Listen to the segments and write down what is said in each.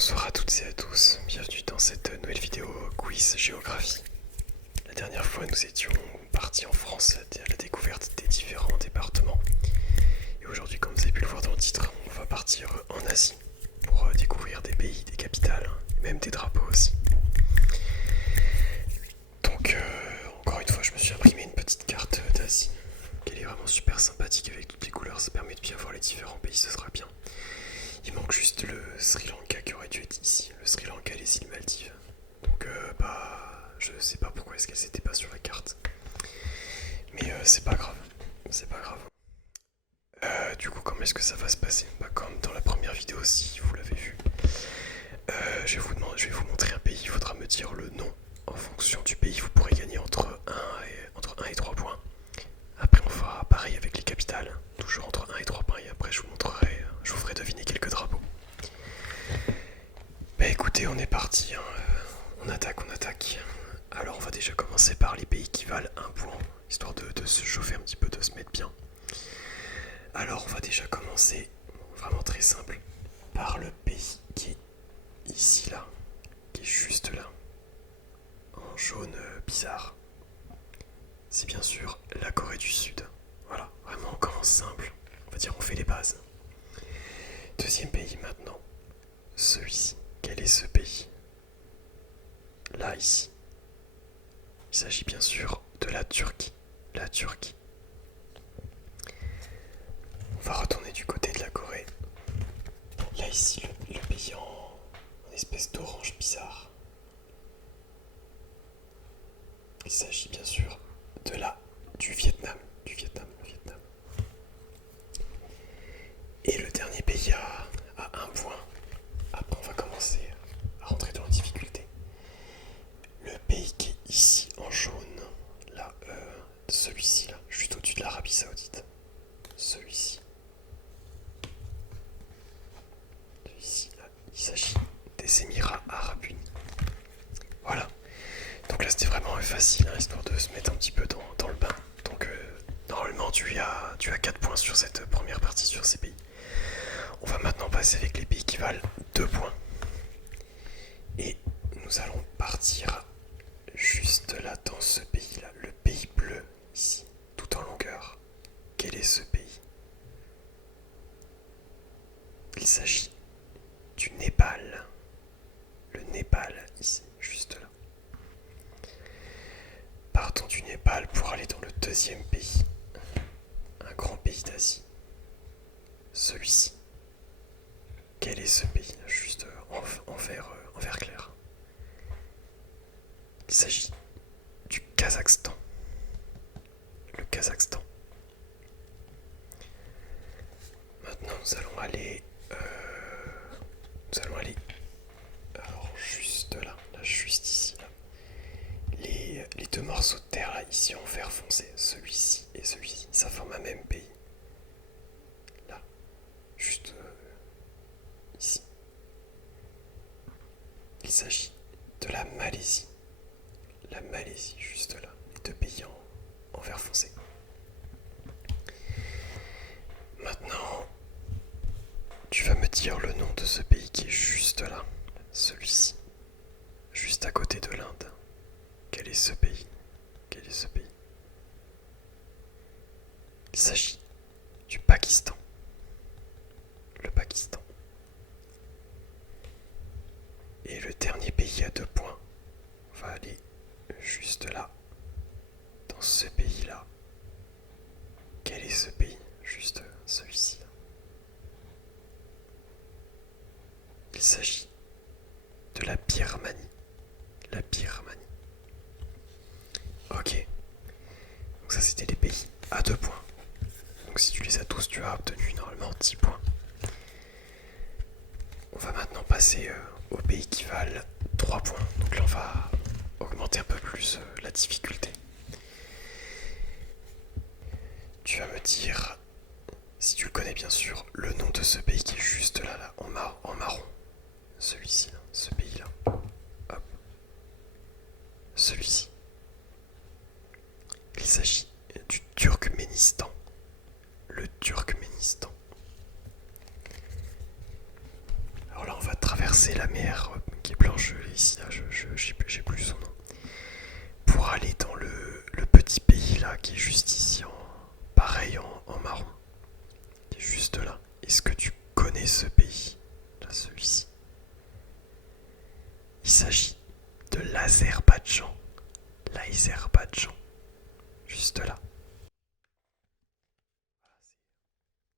Bonsoir à toutes et à tous, bienvenue dans cette nouvelle vidéo quiz géographie. La dernière fois nous étions partis en France à la découverte des différents départements. Et aujourd'hui, comme vous avez pu le voir dans le titre, on va partir en Asie pour découvrir des pays, des capitales, et même des drapeaux aussi. Donc encore une fois je me suis imprimé une petite carte d'Asie. Elle est vraiment super sympathique avec toutes les couleurs, ça permet de bien voir les différents pays, ce sera bien. Il manque juste le Sri Lanka qui aurait dû être ici, le Sri Lanka et les îles Maldives. Donc je sais pas pourquoi est-ce qu'elles n'étaient pas sur la carte. Mais c'est pas grave, c'est pas grave. Du coup, comment est-ce que ça va se passer? Comme dans la première vidéo, si vous l'avez vu. Je vais vous montrer un pays, il faudra me dire le nom. En fonction du pays, vous pourrez gagner entre 1 et 3 points. Après, on fera pareil avec les capitales, toujours entre 1 et 3 points. Et après, je vous ferai deviner quelques drapeaux. Bah écoutez, on est parti, hein. On attaque, on attaque. Alors, on va déjà commencer par les pays qui valent 1 point, histoire de se chauffer un petit peu, de se mettre bien. Alors, on va déjà commencer, vraiment très simple, par le pays qui est ici, là, qui est juste là, en jaune bizarre. C'est bien sûr la Corée du Sud. Voilà, vraiment on commence simple. On va dire on fait les bases. Deuxième pays maintenant. Celui-ci. Quel est ce pays? Là, ici. Il s'agit bien sûr de la Turquie. La Turquie. On va retourner du côté de la Corée. Là, ici, le pays en espèce d'orange bizarre. Il s'agit bien sûr du Vietnam. Le Vietnam. Et le dernier pays à 1 point. Après, on va commencer à rentrer dans la difficulté. Le pays qui est ici en jaune, là, celui-ci, là, juste au-dessus de l'Arabie Saoudite. Celui-ci. Celui-ci, là, il s'agit des Émirats Arabes Unis. Voilà. Donc là, c'était vraiment facile, hein, histoire de se mettre un petit peu dans le bain. Donc, normalement, tu as 4 points sur cette première partie sur ces pays. On va maintenant passer avec les pays qui valent 2 points. Et nous allons partir juste là dans ce pays-là, le pays bleu, ici, tout en longueur. Quel est ce pays? Il s'agit du Népal. Le Népal, ici, juste là. Partons du Népal pour aller dans le deuxième pays, un grand pays d'Asie. Celui-ci. Quel est ce pays? Juste en vert clair. Il s'agit du Kazakhstan. Le Kazakhstan. Maintenant, nous allons aller. Alors, juste là, juste ici. Là. Les deux morceaux de terre, là, ici en vert foncé, celui-ci et celui-ci, ça forme un même pays. Là, juste ici. Il s'agit de la Malaisie. La Malaisie, juste là. Les deux pays en vert foncé. Maintenant, tu vas me dire le nom de ce pays qui est juste là. Celui-ci. Juste à côté de l'Inde. Quel est ce pays? Quel est ce pays? Il s'agit du Pakistan. Le Pakistan. Et le dernier pays à 2 points. On va aller juste là. Dans ce pays-là. Quel est ce pays? Juste celui-ci. Il s'agit de la Birmanie. La Birmanie. Ok. Donc ça c'était les pays à 2 points. Donc si tu les as tous, tu as obtenu normalement 10 points. On va maintenant passer aux pays qui valent 3 points. Donc là on va augmenter un peu plus la difficulté. Tu vas me dire, si tu le connais bien sûr, le nom de ce pays qui est juste là, en marron. Celui-ci, ce pays-là. Hop. Celui-ci. Il s'agit du Turkménistan. Le Turkménistan. Alors là, on va traverser traverser la mer qui est blanche ici, là, j'ai plus son nom, pour aller dans le petit pays là qui est juste ici, pareil en marron, qui est juste là. Est-ce que tu connais ce pays, là, celui-ci? Il s'agit de l'Azerbaïdjan. L'Azerbaïdjan, juste là.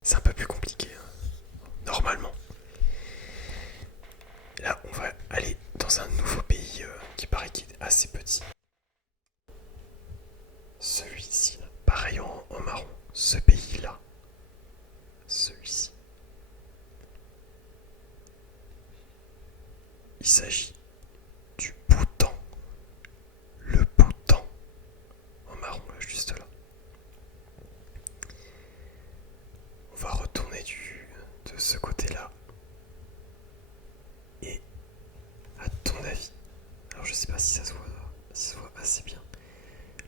C'est un peu plus compliqué, hein, normalement. Là, on va aller dans un nouveau pays qui paraît qu'il est assez petit. Celui-ci, là, pareil en marron. Ce pays-là. Celui-ci. Il s'agit du Bhoutan. Le Bhoutan. En marron, là, juste là. On va retourner de ce côté-là. Et à ton avis, alors je sais pas si ça se voit assez bien,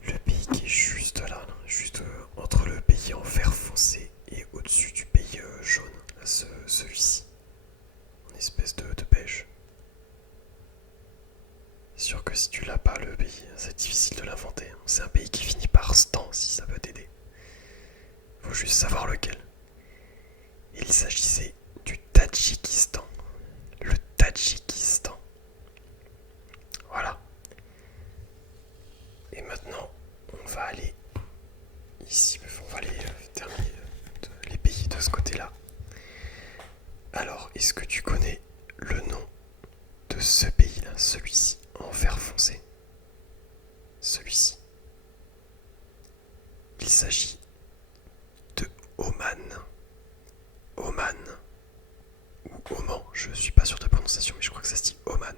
le pays qui est juste là, juste entre le pays en vert foncé et au-dessus du pays jaune, là, celui-ci, en espèce de beige. C'est sûr que si tu l'as pas, le pays, c'est difficile de l'inventer. C'est un pays qui finit par stan, si ça peut t'aider. Faut juste savoir lequel. Il s'agissait du Tadjikistan. Le Tadjikistan. Voilà. Et maintenant, on va aller ici, on va aller terminer les pays de ce côté-là. Alors, est-ce que tu connais le nom de ce pays-là, celui-ci, en vert foncé? Celui-ci. Il s'agit de Oman. Oman. Ou Oman, je suis pas sûr de la prononciation, mais je crois que ça se dit Oman.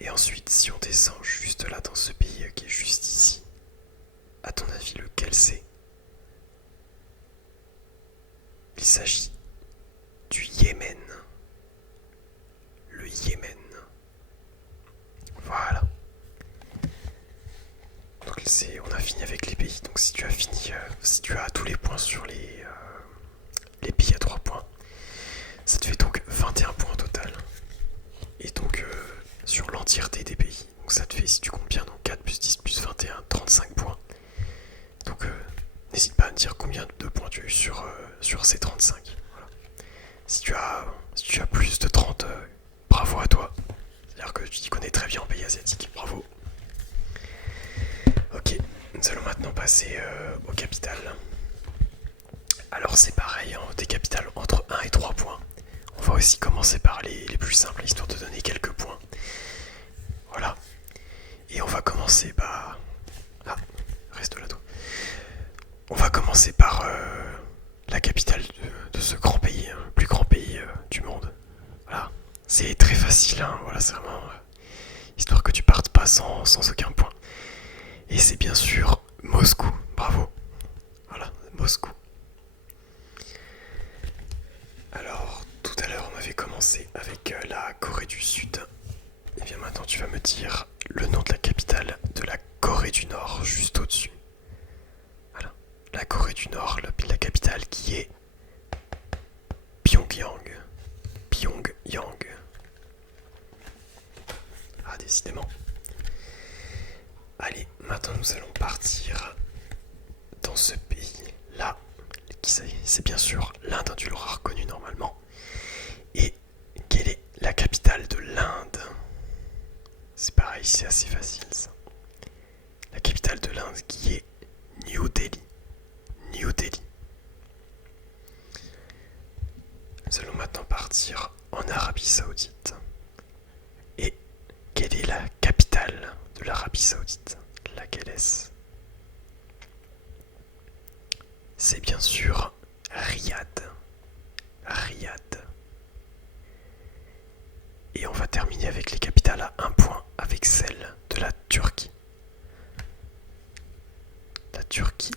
Et ensuite, si on descend juste là dans ce pays qui est juste ici, à ton avis, lequel c'est? Il s'agit du Yémen. Le Yémen. Voilà. Donc on a fini avec les pays. Donc si tu as fini, si tu as tous les points sur les pays à 3 points, ça te fait donc 21 points au total. Et donc sur l'entièreté des pays. Donc ça te fait, si tu comptes bien, donc 4 plus 10 plus 21, 35 points. Donc n'hésite pas à me dire combien de points tu as eu sur ces 35. Voilà. Si tu as plus de 30, bravo à toi. C'est-à-dire que tu t'y connais très bien en pays asiatique. Bravo. Ok, nous allons maintenant passer aux capitales. Alors c'est pareil, hein, des capitales entre 1 et 3 points. On va aussi commencer par les plus simples, histoire de donner quelques points. Voilà. Et on va commencer par... Ah, reste là tout. On va commencer par la capitale de ce grand pays, le plus grand pays du monde. Voilà. C'est très facile, hein. Voilà, c'est vraiment... histoire que tu partes pas sans aucun point. Et c'est bien sûr Moscou. Bravo. Voilà, Moscou. Alors, tout à l'heure, on avait commencé avec la Corée du Sud. Et bien maintenant, tu vas me dire le nom de la capitale de la Corée du Nord, juste au-dessus. Voilà. La Corée du Nord, la capitale qui est Pyongyang. Pyongyang. Ah, décidément. Allez, maintenant nous allons partir dans ce pays-là, qui c'est bien sûr l'Inde, hein, tu l'auras reconnu normalement. Et quelle est la capitale de l'Inde? C'est pareil, c'est assez facile ça. La capitale de l'Inde qui est New Delhi. New Delhi. Nous allons maintenant partir en Arabie Saoudite. Et quelle est la capitale de l'Arabie Saoudite? Laquelle est-ce? C'est bien sûr Riyad. Riyad. Et on va terminer avec les capitales à 1 point, avec celle de la Turquie. La Turquie,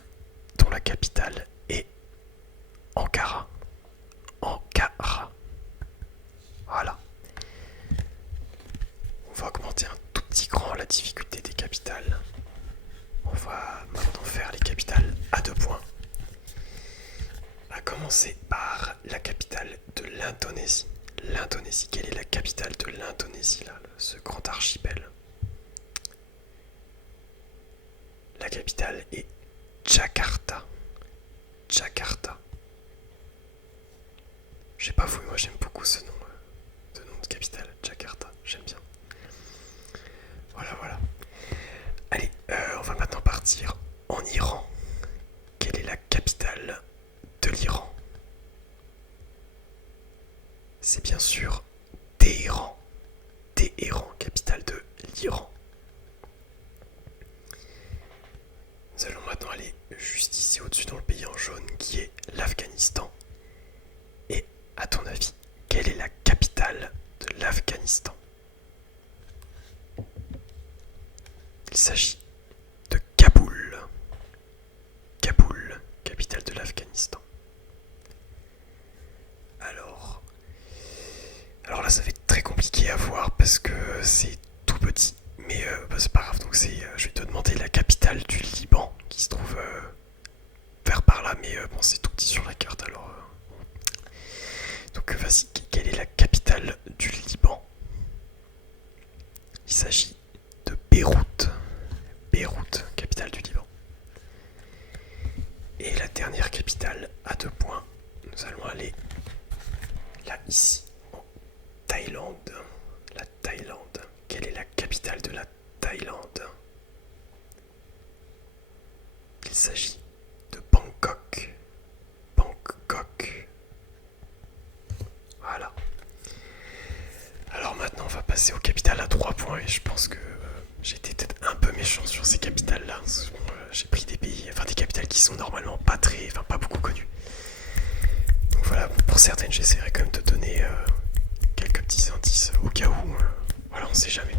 dont la capitale est Ankara. Ankara. Voilà. On va augmenter un tout petit cran la difficulté des capitales. On va maintenant faire les capitales à 2 points. À commencer par la capitale de l'Indonésie. l'Indonésie. Quelle est la capitale de l'Indonésie, là, ce grand archipel? La capitale est Jakarta. Jakarta. Je sais pas vous, mais moi j'aime beaucoup ce nom de capitale, Jakarta. J'aime bien. Voilà. Allez, on va maintenant partir en Iran. Quelle est la capitale de l'Iran? C'est bien sûr Téhéran. Téhéran, capitale de l'Iran. Nous allons maintenant aller juste ici au-dessus dans le pays en jaune qui est l'Afghanistan. Et à ton avis, quelle est la capitale de l'Afghanistan? Il s'agit de Kaboul. Kaboul, capitale de l'Afghanistan. Alors là, ça va être très compliqué à voir parce que c'est tout petit. Mais c'est pas grave, donc je vais te demander la capitale du Liban qui se trouve vers par là, mais bon, c'est tout petit sur la carte alors. Donc vas-y, quelle est la capitale du Liban? Il s'agit de Beyrouth. Beyrouth, capitale du Liban. Et la dernière capitale à 2 points, nous allons aller là, ici, en Thaïlande. La Thaïlande. Quelle est la capitale de la Thaïlande? Il s'agit de Bangkok. Bangkok. Voilà. Alors maintenant, on va passer aux capitales à 3 points et je pense que j'ai été peut-être un peu méchant sur ces capitales-là. J'ai pris des pays, enfin des capitales qui sont normalement pas beaucoup connues. Donc voilà, pour certaines, j'essaierai quand même de donner quelques petits indices au cas où. Voilà, on sait jamais.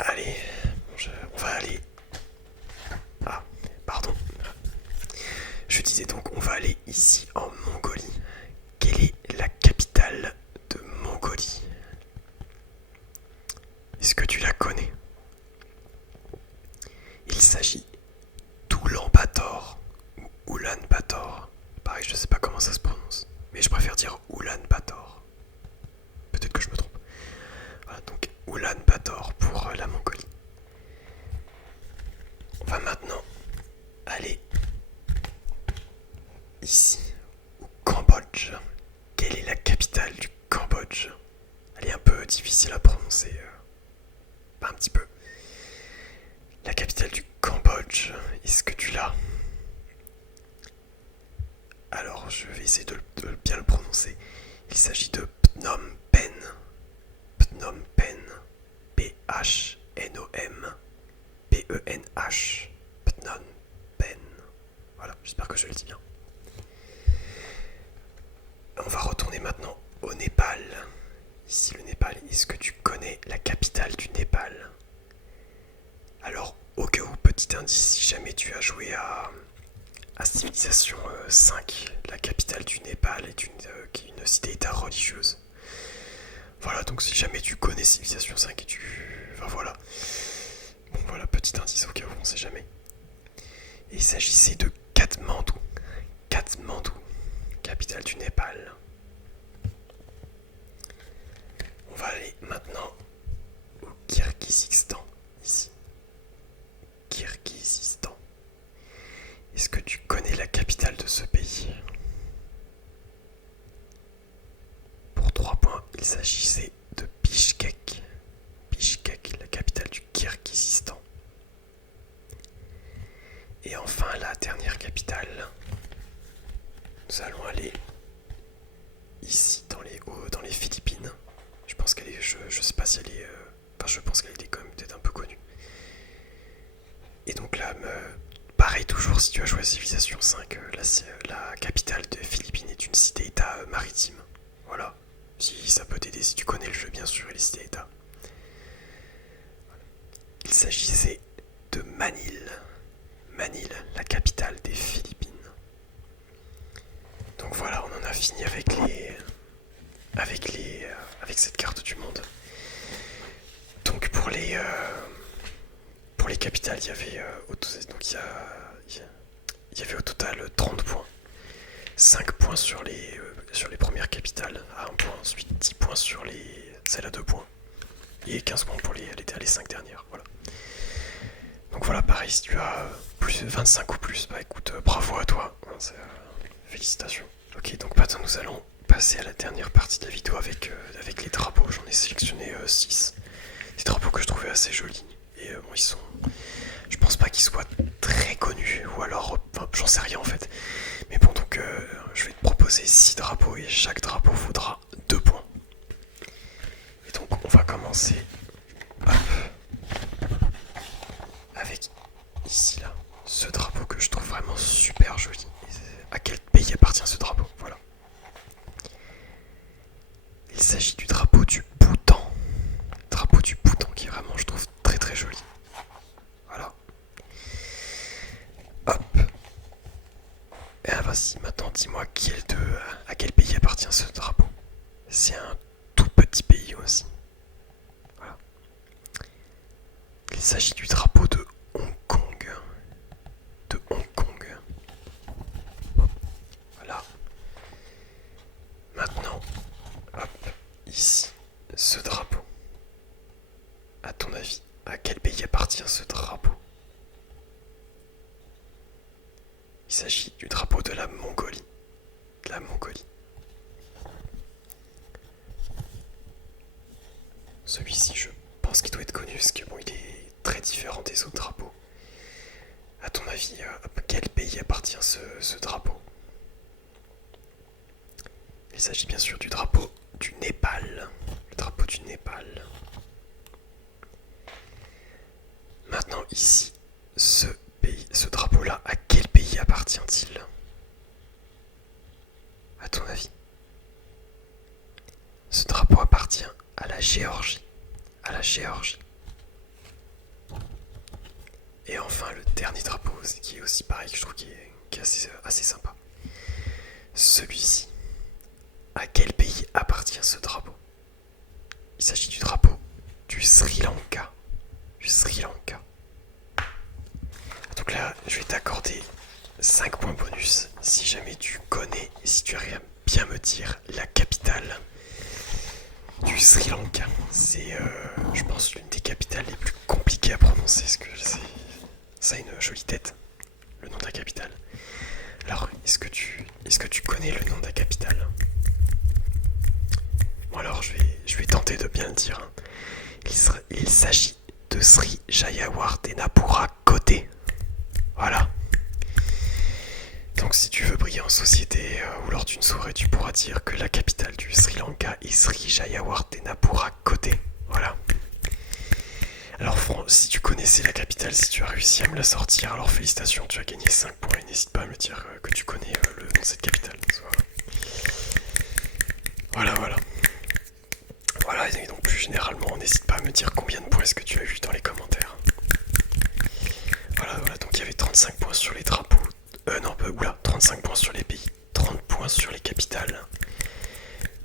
Allez, on va aller... Ah, pardon. Je disais donc, on va aller ici en Mongolie. Quelle est la capitale de Mongolie? Est-ce que tu la connais? Il s'agit d'Oulan-Bator ou Ulan-Bator. Pareil, je sais pas comment ça se prononce, mais je préfère dire Ulan-Bator. Peut-être que je me trompe. Voilà, donc Ulan-Bator pour la Mongolie. On va maintenant aller ici, au Cambodge. Quelle est la capitale du Cambodge? Elle est un peu difficile à prononcer. Pas un petit peu. La capitale du Cambodge, est-ce que tu l'as? Alors, je vais essayer de bien le prononcer. Il s'agit de Phnom Penh. Phnom Penh. P-H-N-O-M P-E-N-H. Phnom Penh. Voilà, j'espère que je le dis bien. On va retourner maintenant au Népal. Ici, le Népal. Est-ce que tu connais la capitale du Népal? Alors, au cas où, petit indice, si jamais tu as joué à Civilisation 5, la capitale du Népal est une cité-état religieuse. Voilà, donc si jamais tu connais Civilisation 5 et enfin voilà. Bon voilà, petit indice au cas où, on sait jamais. Et il s'agissait de Katmandou. Katmandou, capitale du Népal. On va aller maintenant au Kirghizistan, ici. Kirghizistan. Est-ce que tu connais la capitale de ce pays? Pour 3 points, il s'agissait de Bishkek. Bishkek, la capitale du Kirghizistan. Et enfin, la dernière capitale. Nous allons aller ici, dans les Philippines. Je pense qu'elle est... Je sais pas si elle est... Enfin, je pense qu'elle était quand même peut-être un peu connue. Et donc là, pareil toujours, si tu as joué à Civilisation 5, la capitale des Philippines est une cité-état maritime. Voilà. Si ça peut t'aider, si tu connais le jeu, bien sûr, et les cités-états. Il s'agissait de Manille. Manille, la capitale des Philippines. Donc voilà, on en a fini avec cette carte du monde. Donc pour les capitales, il y avait il y avait au total 30 points. 5 points sur sur les premières capitales à 1 point, ensuite 10 points sur celles à 2 points, et 15 points pour les 5 dernières. Voilà. Donc voilà, pareil, si tu as plus de 25 ou plus, bah écoute, bravo à toi, félicitations. Ok, donc maintenant nous allons passer à la dernière partie de la vidéo avec les drapeaux. J'en ai sélectionné 6. Des drapeaux que je trouvais assez jolis. Et bon, ils sont... Je pense pas qu'ils soient très connus, ou alors... Enfin, j'en sais rien en fait. Mais bon, donc je vais te proposer 6 drapeaux et chaque drapeau vaudra 2 points. Et donc on va commencer... Hop, avec ici là, ce drapeau que je trouve vraiment super joli. À quel pays appartient ce drapeau? Voilà. Il s'agit du drapeau du Bhoutan. Drapeau du Bhoutan qui est vraiment, je trouve, très très joli. Voilà. Hop. Et vas-y, maintenant dis-moi à quel pays appartient ce drapeau. C'est un tout petit pays aussi. Voilà. Il s'agit du drapeau de Hong Kong. De Hong Kong. Voilà. Maintenant, hop, ici, ce drapeau. À ton avis, à quel pays appartient ce drapeau? Il s'agit du drapeau de la Mongolie. De la Mongolie. Celui-ci, je pense qu'il doit être connu parce que bon, il est très différent des autres drapeaux. À ton avis, à quel pays appartient ce drapeau? Il s'agit bien sûr du drapeau du Népal. Le drapeau du Népal. Maintenant ici, ce drapeau-là, à quel pays appartient-il? À ton avis? Ce drapeau appartient à la Géorgie. À la Géorgie. Et enfin, le dernier drapeau, qui est aussi pareil, que je trouve qui est assez sympa. Celui-ci. À quel pays appartient ce drapeau? Il s'agit du drapeau du Sri Lanka. Du Sri Lanka. Donc là, je vais t'accorder 5 points bonus si jamais tu connais et si tu arrives à bien me dire la capitale du Sri Lanka. C'est, je pense, l'une des capitales les plus compliquées à prononcer, parce que ça a une jolie tête, le nom de la capitale. Alors, est-ce que tu connais le nom de la capitale? Bon alors, je vais tenter de bien le dire. Il s'agit de Sri Jayawardenepura Kotte. Voilà. Donc si tu veux briller en société ou lors d'une soirée, tu pourras dire que la capitale du Sri Lanka est Sri Jayawardenepura Kotte. Voilà. Alors si tu connaissais la capitale, si tu as réussi à me la sortir, alors félicitations, tu as gagné 5 points et n'hésite pas à me dire que tu connais le nom de cette capitale. Voilà. Voilà, et donc plus généralement, n'hésite pas à me dire combien de points est-ce que tu as eu dans les commentaires. Voilà, donc il y avait 35 points sur les drapeaux. 35 points sur les pays, 30 points sur les capitales,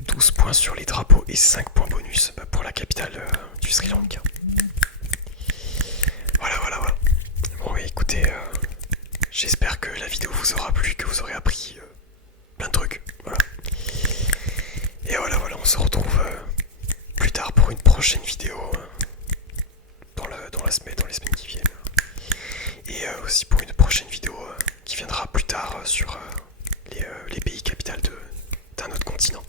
12 points sur les drapeaux et 5 points bonus pour la capitale du Sri Lanka. Voilà. Bon, oui, écoutez, j'espère que la vidéo vous aura plu, que vous aurez appris plein de trucs. Voilà. Et voilà, on se retrouve plus tard pour une prochaine vidéo dans les semaines qui viennent. Et aussi pour une prochaine vidéo qui viendra plus tard sur les pays capitales d'un autre continent.